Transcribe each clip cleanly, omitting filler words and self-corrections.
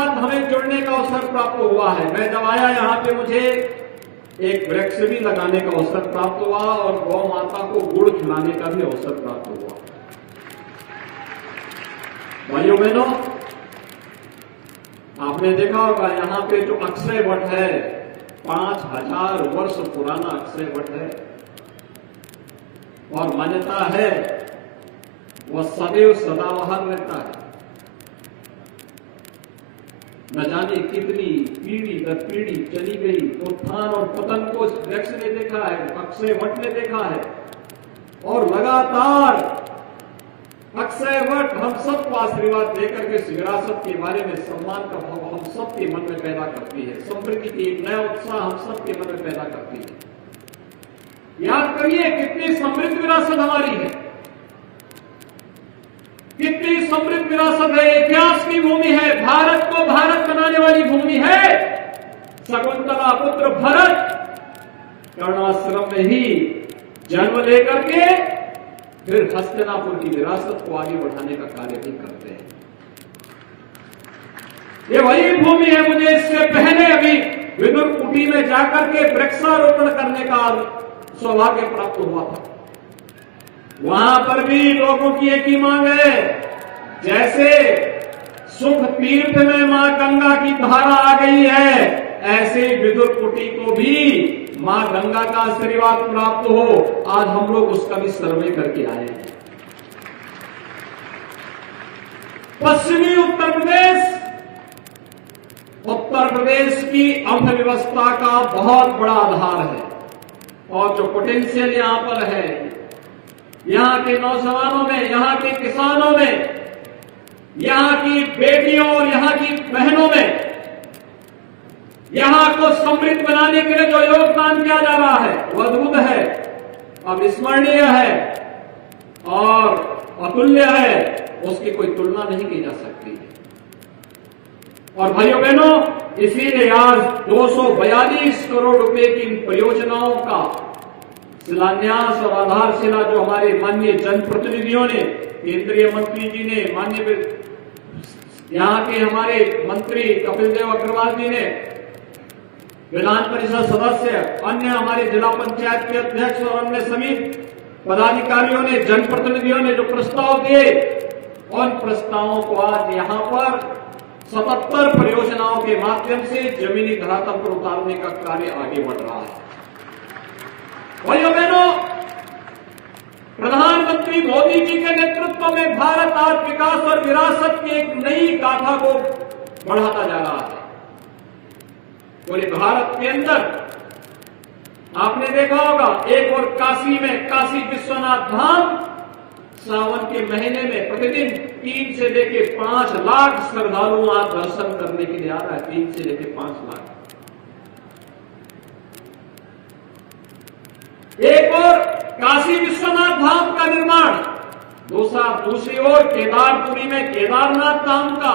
साथ हमें जुड़ने का अवसर प्राप्त हुआ है। मैं जब आया यहाँ पे मुझे एक वृक्ष भी लगाने का अवसर प्राप्त हुआ और गौ माता को गुड़ खिलाने का भी अवसर प्राप्त हुआ। भाइयों बहनों, आपने देखा होगा यहाँ पे जो अक्षय वट है 5000 वर्ष पुराना अक्षय वट है और मान्यता है वह सदैव सदाबहार रहता है। न जाने कितनी पीढ़ी दर पीढ़ी चली गई, उत्थान और पतन को इस वृक्ष ने देखा है, अक्षय वट ने देखा है और लगातार अक्षय वट हम सबको आशीर्वाद देकर के इस विरासत के बारे में सम्मान का भाव हम सबके मन में पैदा करती है, समृद्धि की एक नया उत्साह हम सबके मन में पैदा करती है। याद करिए कितनी समृद्ध विरासत हमारी है, कितनी समृद्ध विरासत है, इतिहास की भूमि है, भारत को भारत बनाने वाली भूमि है। शकुंतला पुत्र भरत कर्णाश्रम में ही जन्म लेकर के फिर हस्तिनापुर की विरासत को आगे बढ़ाने का कार्य भी करते हैं। ये वही भूमि है, मुझे इससे पहले अभी विदुर कुटी में जाकर के वृक्षारोपण करने का सौभाग्य प्राप्त हुआ था। वहां पर भी लोगों की एक ही मांग है, जैसे सुख तीर्थ में मां गंगा की धारा आ गई है, ऐसे विदुर कुटी को भी मां गंगा का आशीर्वाद प्राप्त हो। आज हम लोग उसका भी सर्वे करके आए हैं। पश्चिमी उत्तर प्रदेश की अर्थव्यवस्था का बहुत बड़ा आधार है और जो पोटेंशियल यहां पर है, यहां के नौजवानों में, यहां के किसानों में, यहां की बेटियों और यहां की बहनों में, यहां को समृद्ध बनाने के लिए जो योगदान किया जा रहा है वह अद्भुत है, अविस्मरणीय है और अतुल्य है, उसकी कोई तुलना नहीं की जा सकती। और भाइयों बहनों, इसीलिए आज 242 करोड़ रुपए की इन परियोजनाओं का शिलान्यास और आधारशिला जो हमारे माननीय जनप्रतिनिधियों ने, केंद्रीय मंत्री जी ने, माननीय यहां के हमारे मंत्री कपिल देव अग्रवाल जी ने, विधान परिषद सदस्य, अन्य हमारे जिला पंचायत के अध्यक्ष और अन्य सभी पदाधिकारियों ने, जनप्रतिनिधियों ने जो प्रस्ताव दिए, उन प्रस्तावों को आज यहां पर 77 परियोजनाओं के माध्यम से जमीनी धरातल पर उतारने का कार्य आगे बढ़ रहा है। भाइयों बहनों, प्रधानमंत्री मोदी जी के नेतृत्व में भारत आज विकास और विरासत की एक नई गाथा को बढ़ाता जा रहा है। पूरे भारत के अंदर आपने देखा होगा, एक और काशी में काशी विश्वनाथ धाम सावन के महीने में प्रतिदिन 3 से लेकर 5 लाख श्रद्धालु आज दर्शन करने के लिए आ रहा है। 3 से लेकर 5 लाख। एक और काशी विश्वनाथ धाम का निर्माण, दूसरी ओर केदारपुरी में केदारनाथ धाम का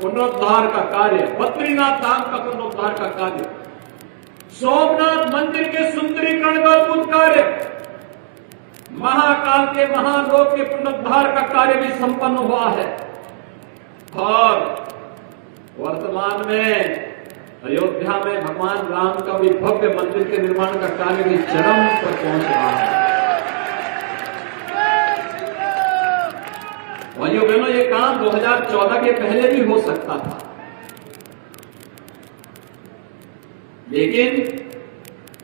पुनरुद्धार का कार्य, बद्रीनाथ धाम का पुनरुद्धार का कार्य, सोमनाथ मंदिर के सुंदरीकरण का अद्भुत कार्य, महाकाल के महालोक के पुनरुद्धार का कार्य भी संपन्न हुआ है और वर्तमान में अयोध्या में भगवान राम का भी भव्य मंदिर के निर्माण का कार्य भी चरम पर पहुंच रहा है। भाइयों बहनों, ये काम 2014 के पहले भी हो सकता था, लेकिन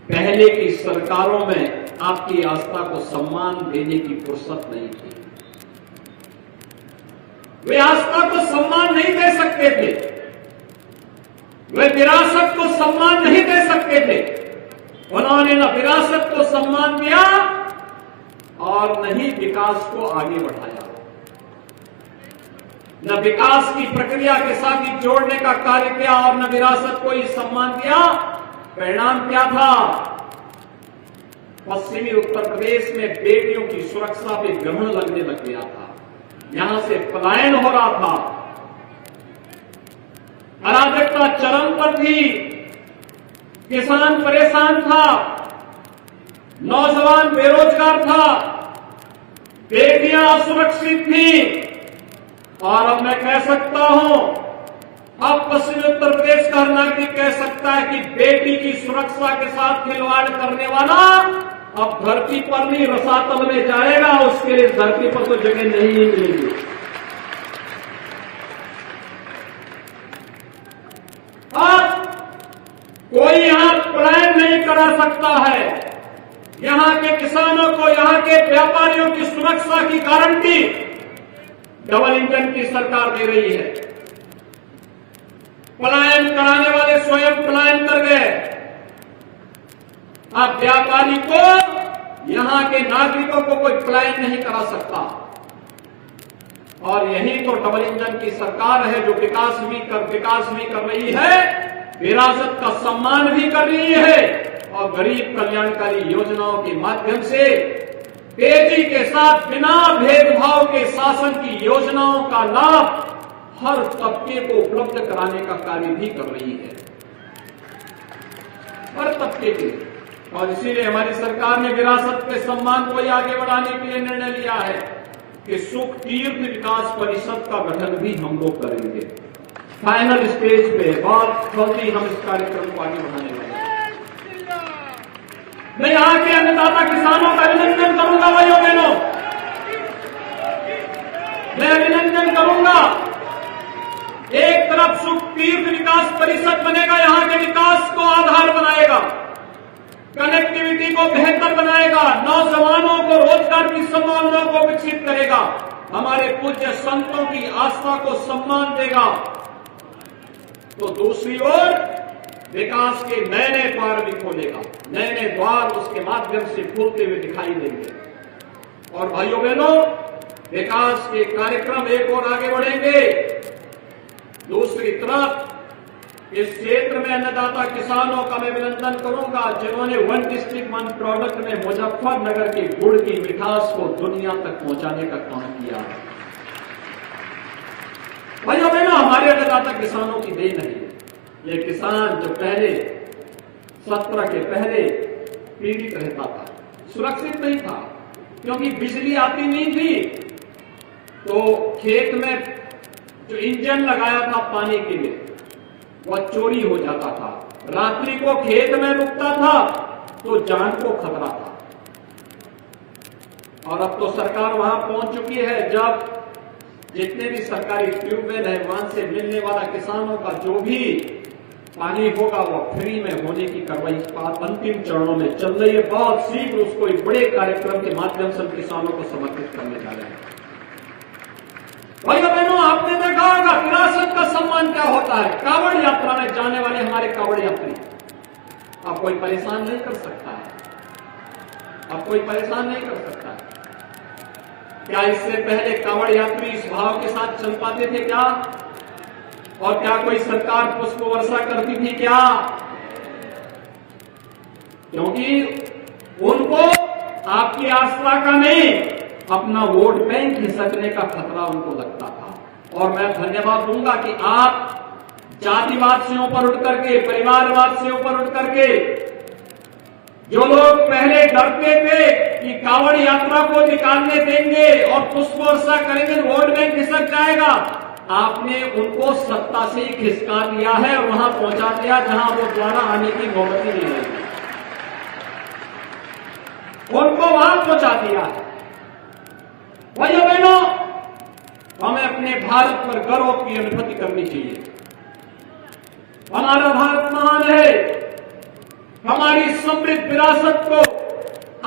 पहले की सरकारों में आपकी आस्था को सम्मान देने की फुर्सत नहीं थी। वे आस्था को सम्मान नहीं दे सकते थे, वे विरासत को सम्मान नहीं दे सकते थे। उन्होंने न विरासत को सम्मान दिया और न ही विकास को आगे बढ़ाया, न विकास की प्रक्रिया के साथ ही जोड़ने का कार्य किया और न विरासत को ही सम्मान दिया। परिणाम क्या था? पश्चिमी उत्तर प्रदेश में बेटियों की सुरक्षा पे ग्रहण लगने लग गया था, यहां से पलायन हो रहा था, अराजकता चरम पर थी, किसान परेशान था, नौजवान बेरोजगार था, बेटियां असुरक्षित थी और अब मैं कह सकता हूं, अब बेटी की सुरक्षा के साथ खिलवाड़ करने वाला अब धरती पर नहीं रसातल में जाएगा, उसके लिए धरती पर तो जगह नहीं मिलेगी। अब कोई यहां प्लान नहीं करा सकता है। यहां के किसानों को, यहां के व्यापारियों की सुरक्षा की गारंटी डबल इंजन की सरकार दे रही है। पलायन कराने वाले स्वयं पलायन कर गए। अब व्यापारी को, यहां के नागरिकों को कोई पलायन नहीं करा सकता। और यही तो डबल इंजन की सरकार है जो विकास भी कर रही है, विरासत का सम्मान भी कर रही है और गरीब कल्याणकारी योजनाओं के माध्यम से तेजी के साथ बिना भेदभाव के शासन की योजनाओं का लाभ हर तबके को उपलब्ध कराने का कार्य भी कर रही है, हर तबके के। और इसीलिए हमारी सरकार ने विरासत के सम्मान को आगे बढ़ाने के लिए निर्णय लिया है कि सुख तीर्थ विकास परिषद का गठन भी हम लोग करेंगे। फाइनल स्टेज पे बहुत जल्दी हम इस कार्यक्रम को आगे बढ़ाने वाले हैं। मैं यहां के अन्नदाता किसानों का अभिनंदन करूंगा, भाइयों बहनों, मैं अभिनंदन करूंगा। एक तरफ सुख तीर्थ विकास परिषद बनेगा, यहां के विकास को आधार बनाएगा, कनेक्टिविटी को बेहतर बनाएगा, नौजवानों को रोजगार की संभावनाओं को विकसित करेगा, हमारे पूज्य संतों की आस्था को सम्मान देगा। तो दूसरी ओर विकास के नए नए द्वार भी खोलेगा, नए नए द्वार उसके माध्यम से खुलते हुए दिखाई देंगे। और भाइयों बहनों, विकास के कार्यक्रम एक और आगे बढ़ेंगे। दूसरी तरफ इस क्षेत्र में अन्नदाता किसानों का मैं अभिनंदन करूंगा जिन्होंने वन डिस्ट्रिक्ट वन प्रोडक्ट में मुजफ्फरनगर की गुड़ की मिठास को दुनिया तक पहुंचाने का काम किया है। भाइयों बहनों, हमारे अन्नदाता किसानों की देन नहीं है। ये किसान जो पहले 17 के पहले पीड़ित रहता था, सुरक्षित नहीं था, क्योंकि बिजली आती नहीं थी, तो खेत में जो इंजन लगाया था पानी के लिए वह चोरी हो जाता था, रात्रि को खेत में रुकता था तो जान को खतरा था। और अब तो सरकार वहां पहुंच चुकी है, जब जितने भी सरकारी ट्यूबवेल है वहां से मिलने वाला किसानों का जो भी पानी होगा वह फ्री में होने की कार्रवाई अंतिम चरणों में चल रही है। बहुत शीघ्र उसको एक बड़े कार्यक्रम के माध्यम से किसानों को समर्पित करने जा रहे हैं। भाइयों बहनों, आपने देखा होगा विरासत का सम्मान क्या होता है। कांवड़ यात्रा में जाने वाले हमारे कांवड़ यात्री, अब कोई परेशान नहीं कर सकता है, अब कोई परेशान नहीं कर सकता है। क्या इससे पहले कांवड़ यात्री इस भाव के साथ चल पाते थे क्या? और क्या कोई सरकार पुष्प वर्षा करती थी क्या? क्योंकि उनको आपकी आस्था का नहीं, अपना वोट बैंक खिसकने का खतरा उनको लगता था। और मैं धन्यवाद दूंगा कि आप जातिवाद से ऊपर उठ करके, परिवारवाद से ऊपर उठ करके, जो लोग पहले डरते थे कि कांवड़ यात्रा को निकालने देंगे और पुष्प वर्षा करेंगे वोट बैंक खिसक जाएगा, आपने उनको सत्ता से ही खिसका दिया है और वहां पहुंचा दिया जहां वो द्वारा आने की नौबत ही नहीं रहेगी, उनको वहां पहुंचा दिया है। भाइयों बहनों, हमें अपने भारत पर गर्व की अनुभूति करनी चाहिए। हमारा भारत महान है। हमारी समृद्ध विरासत को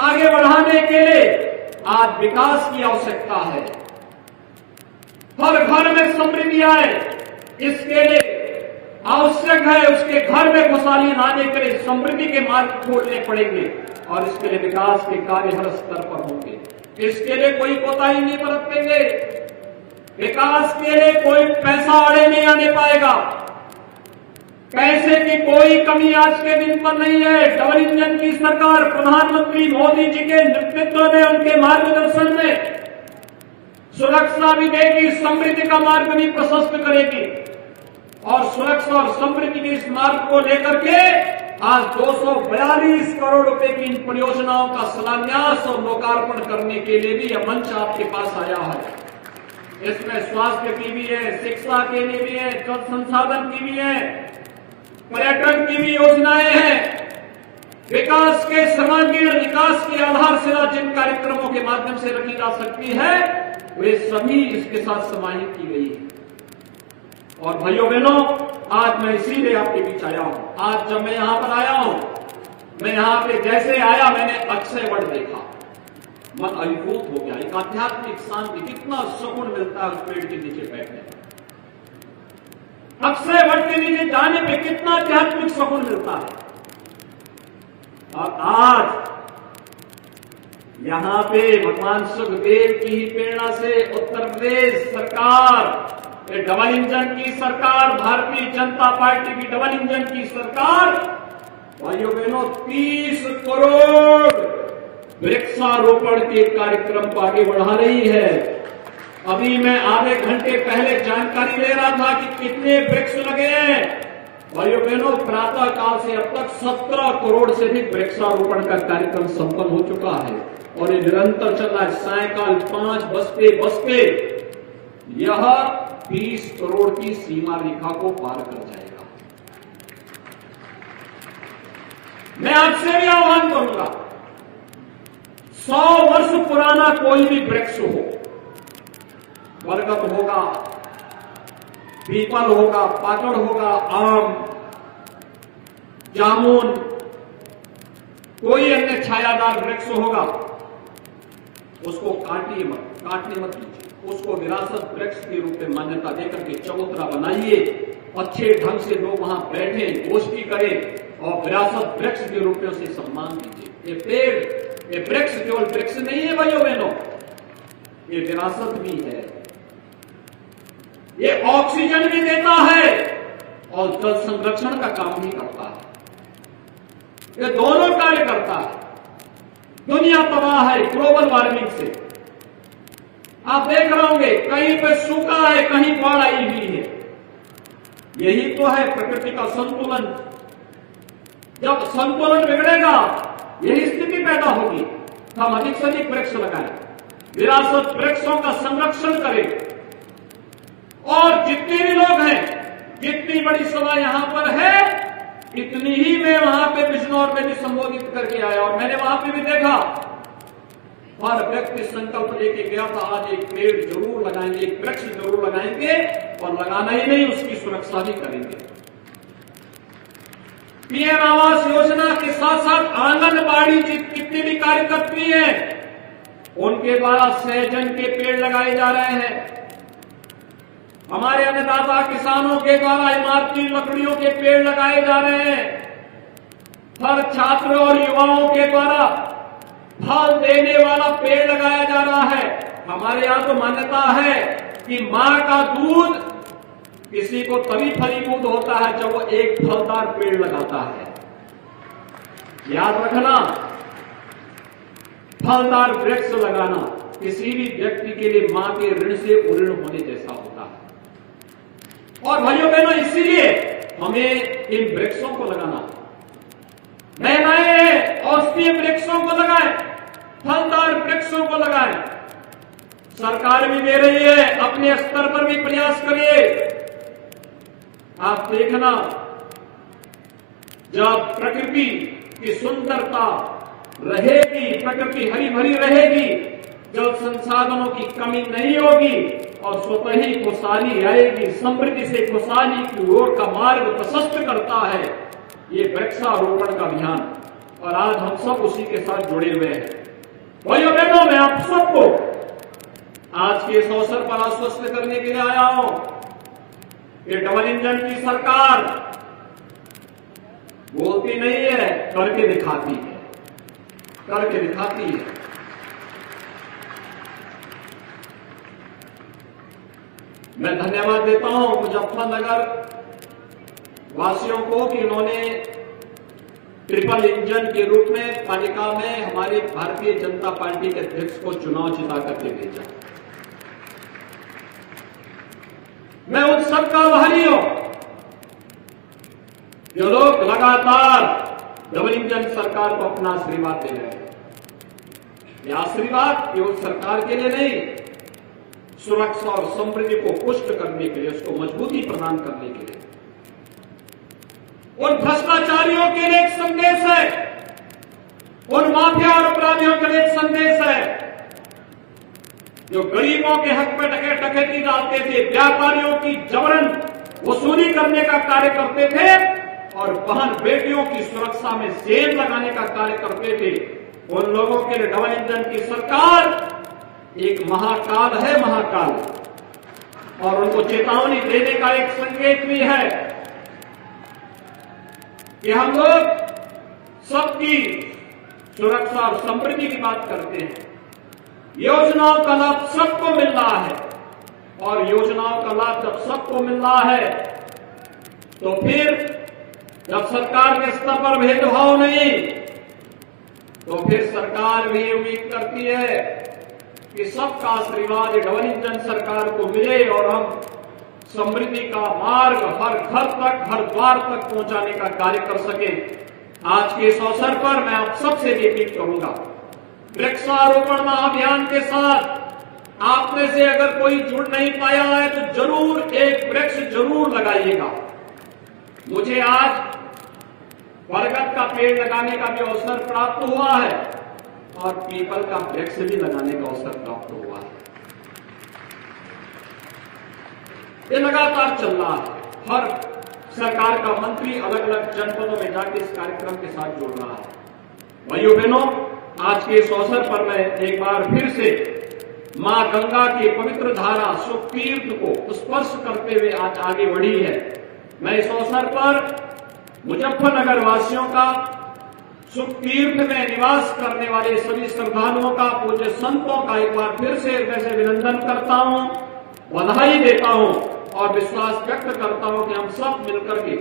आगे बढ़ाने के लिए आज विकास की आवश्यकता है। हर घर में समृद्धि आए, इसके लिए आवश्यक है उसके घर में खुशहाली लाने के लिए समृद्धि के मार्ग खोलने पड़ेंगे और इसके लिए विकास के कार्य हर स्तर पर होंगे। इसके लिए कोई कोताही नहीं बरतेंगे। विकास के लिए कोई पैसा आड़े नहीं आने पाएगा। पैसे की कोई कमी आज के दिन पर नहीं है। डबल इंजन की सरकार प्रधानमंत्री मोदी जी के नेतृत्व में, उनके मार्गदर्शन में सुरक्षा भी देगी, समृद्धि का मार्ग भी प्रशस्त करेगी। और सुरक्षा और समृद्धि के इस मार्ग को लेकर के आज 242 करोड़ रुपए की इन परियोजनाओं का शिलान्यास और लोकार्पण करने के लिए भी यह मंच आपके पास आया है। इसमें स्वास्थ्य की भी है, शिक्षा के लिए भी है, जल संसाधन की भी है, पर्यटन की भी योजनाएं हैं, विकास के सर्वांगीण विकास की आधारशिला जिन कार्यक्रमों के माध्यम से रखी जा सकती है वे सभी इसके साथ समाहित की गई है। और भाइयों बहनों, आज मैं इसीलिए आपके बीच आया हूं। आज जब मैं यहां पर आया हूं, मैं यहां पे जैसे आया मैंने अक्षय वट देखा, मन अभिभूत हो गया। एक आध्यात्मिक शांति, कितना सुकून मिलता है उस पेड़ के नीचे बैठने पर। अक्षय वट के नीचे जाने पे कितना आध्यात्मिक सुकून मिलता है। और आज यहां पे भगवान सुखदेव की ही प्रेरणा से उत्तर प्रदेश सरकार, डबल इंजन की सरकार, भारतीय जनता पार्टी की डबल इंजन की सरकार, भाइयों बहनों 30 करोड़ वृक्षारोपण के कार्यक्रम को आगे बढ़ा रही है। अभी मैं आधे घंटे पहले जानकारी ले रहा था कि कितने वृक्ष लगे हैं। भाइयों बहनों, प्रातः काल से अब तक 17 करोड़ से अधिक वृक्षारोपण का कार्यक्रम संपन्न हो चुका है और ये निरंतर चल रहा है। सायंकाल 5 बजते यह 30 करोड़ की सीमा रेखा को पार कर जाएगा। मैं आपसे भी आह्वान करूंगा, 100 वर्ष पुराना कोई भी वृक्ष हो, बरगद होगा, पीपल होगा, पाकड़ होगा, आम, जामुन, कोई अन्य छायादार वृक्ष होगा, उसको काटने मत कीजिए। उसको विरासत वृक्ष के रूप में मान्यता देकर के चबूतरा बनाइए, अच्छे ढंग से लोग वहां बैठे, गोष्ठी करें और विरासत वृक्ष के रूप में उसे सम्मान दीजिए। ये पेड़, ये वृक्ष केवल वृक्ष नहीं है भाइयों बहनों, ये विरासत भी है, ये ऑक्सीजन भी देता है और जल संरक्षण का काम भी करता है। ये दोनों कार्य करता है। दुनिया तबाह है ग्लोबल वार्मिंग से, आप देख रहे होंगे कहीं पे सूखा है, कहीं बाढ़ आई हुई है। यही तो है प्रकृति का संतुलन। जब संतुलन बिगड़ेगा यही स्थिति पैदा होगी। हम अधिक से अधिक वृक्ष लगाएं, विरासत वृक्षों का संरक्षण करें और जितने भी लोग हैं, जितनी बड़ी सभा यहां पर है, इतनी ही मैं वहां पे बिजनौर में भी संबोधित करके आया और मैंने वहां पे भी देखा, हर व्यक्ति संकल्प लेके गया था आज एक पेड़ जरूर लगाएंगे, एक वृक्ष जरूर लगाएंगे और लगाना ही नहीं उसकी सुरक्षा भी करेंगे। पीएम आवास योजना के साथ साथ आंगनबाड़ी जितने भी कार्य करती है उनके द्वारा सहजन के पेड़ लगाए जा रहे हैं। हमारे अन्नदाता किसानों के द्वारा इमारती लकड़ियों के पेड़ लगाए जा रहे हैं। हर छात्र और युवाओं के द्वारा फल देने वाला पेड़ लगाया जा रहा है। हमारे यहां तो मान्यता है कि मां का दूध किसी को तभी फलीभूत होता है जब वो एक फलदार पेड़ लगाता है। याद रखना, फलदार वृक्ष लगाना किसी भी व्यक्ति के लिए मां के ऋण से उऋण होने जैसा होता है। और भाइयों बहनों, इसीलिए हमें इन वृक्षों को लगाना, नए औषधीय वृक्षों को लगाएं, फलदार वृक्षों को लगाएं। सरकार भी दे रही है, अपने स्तर पर भी प्रयास करिए। आप देखना, जब प्रकृति की सुंदरता रहेगी, प्रकृति हरी भरी रहेगी, जल संसाधनों की कमी नहीं होगी और स्वतः ही खुशहाली आएगी। समृद्धि से खुशहाली की ओर का मार्ग प्रशस्त करता है ये वृक्षारोपण का अभियान और आज हम सब उसी के साथ जुड़े हुए हैं। भाइयों बहनों, मैं आप सबको आज के इस अवसर पर आश्वस्त करने के लिए आया हूं कि डबल इंजन की सरकार बोलती नहीं है, करके दिखाती है, करके दिखाती है। मैं धन्यवाद देता हूं मुजफ्फरनगर वासियों को कि उन्होंने ट्रिपल इंजन के रूप में पालिका में हमारे भारतीय जनता पार्टी के अध्यक्ष को चुनाव जिता करके भेजा। मैं उन सबका आभारी हूं जो लोग लगातार डबल इंजन सरकार को अपना आशीर्वाद दे रहे हैं। यह आशीर्वाद केवल सरकार के लिए नहीं, सुरक्षा और समृद्धि को पुष्ट करने के लिए, उसको मजबूती प्रदान करने के लिए। उन भ्रष्टाचारियों के लिए एक संदेश है, उन माफिया और अपराधियों के लिए एक संदेश है जो गरीबों के हक में डकैती डालते थे, व्यापारियों की जबरन वसूली करने का कार्य करते थे और बहन बेटियों की सुरक्षा में सेल लगाने का कार्य करते थे। उन लोगों के लिए डबल इंजन की सरकार एक महाकाल है, महाकाल, और उनको चेतावनी देने का एक संकेत भी है कि हम लोग सबकी सुरक्षा और समृद्धि की बात करते हैं। योजनाओं का लाभ सबको मिल रहा है और योजनाओं का लाभ जब सबको मिल रहा है तो फिर जब सरकार के स्तर पर भेदभाव नहीं, तो फिर सरकार भी उम्मीद करती है कि सबका आशीर्वाद डबल इंजन सरकार को मिले और हम समृद्धि का मार्ग हर घर तक, हर द्वार तक पहुंचाने का कार्य कर सके। आज के इस अवसर पर मैं आप सबसे भी अपील करूंगा, वृक्षारोपण महाअभियान के साथ आप में से अगर कोई जुड़ नहीं पाया है तो जरूर एक वृक्ष जरूर लगाइएगा। मुझे आज बरगद का पेड़ लगाने का भी अवसर प्राप्त हुआ है और पीपल का वृक्ष भी लगाने का अवसर प्राप्त हुआ है। ये लगातार चल रहा है, हर सरकार का मंत्री अलग अलग जनपदों में जाकर इस कार्यक्रम के साथ जुड़ रहा है। भाइयों बहनों, आज के इस अवसर पर मैं एक बार फिर से मां गंगा की पवित्र धारा सुख तीर्थ को स्पर्श करते हुए आज आगे बढ़ी है। मैं इस अवसर पर मुजफ्फरनगर वासियों का, सुख तीर्थ में निवास करने वाले सभी श्रद्धालुओं का, पूज्य संतों का एक बार फिर से हृदय से अभिनंदन करता हूं, बधाई देता हूं और विश्वास व्यक्त करता हूं कि हम सब मिलकर के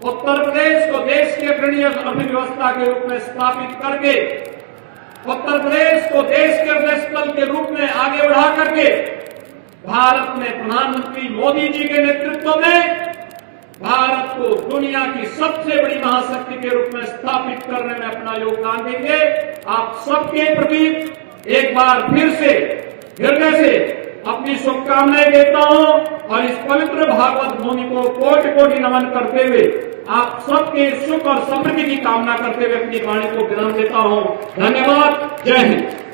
उत्तर प्रदेश को देश के अग्रणी अर्थव्यवस्था के रूप में स्थापित करके, उत्तर प्रदेश को देश के हृदय स्थल के रूप में आगे बढ़ा करके भारत में प्रधानमंत्री मोदी जी के नेतृत्व में भारत को दुनिया की सबसे बड़ी महाशक्ति के रूप में स्थापित करने में अपना योगदान देंगे। आप सबके प्रति एक बार फिर से हृदय से अपनी शुभकामनाएं देता हूं और इस पवित्र भागवत भूमि को कोटि कोटि नमन करते हुए आप सबके सुख और समृद्धि की कामना करते हुए अपनी वाणी को विराम देता हूं। धन्यवाद। जय हिंद।